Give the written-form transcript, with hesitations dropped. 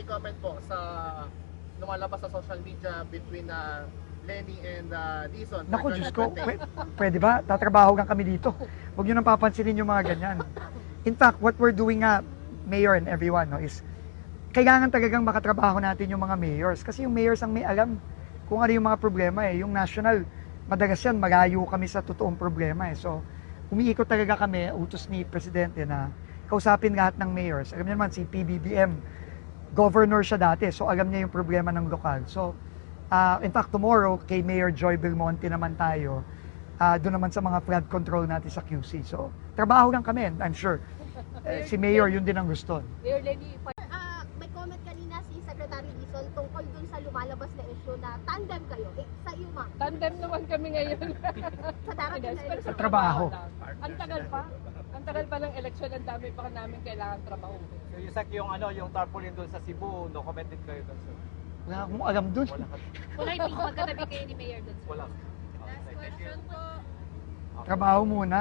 any comment po sa lumalabas sa social media between Lenny and Dizon? Naku, Diyos ko, pwede ba? Tatrabaho lang kami dito. Huwag nyo nang papansinin yung mga ganyan. In fact, what we're doing Mayor and everyone, no, is kailangan talagang makatrabaho natin yung mga mayors. Kasi yung mayors ang may alam kung ano yung mga problema eh. Yung national, madalas yan, malayo kami sa totoong problema eh. So, umiikot talaga kami, utos ni Presidente na kausapin lahat ng mayors. Alam niyo naman, si PBBM, governor siya dati, so alam niya yung problema ng lokal. So, in fact, tomorrow, kay Mayor Joy Belmonte naman tayo, doon naman sa mga flood control natin sa QC. So, trabaho lang kami, I'm sure. Si Mayor, yun din ang gusto. Mayor Lenny, May comment kanina si Secretary Dizon tungkol dun sa lumalabas na issue na tandem kayo. Sa iyo, ma'am. tandem naman kami ngayon. Sa darating na Pero election. trabaho. lang. Ang tagal pa. Ang tagal pa ng eleksyon, ang dami pa namin kailangan trabaho. So Yusek, yung tarpaulin doon sa Cebu, no comment din kayo doon, sir? Wala akong alam dun. Wala ka. Wala hindi magkatabi kayo ni Mayor doon. Wala. Last question po. Trabaho muna.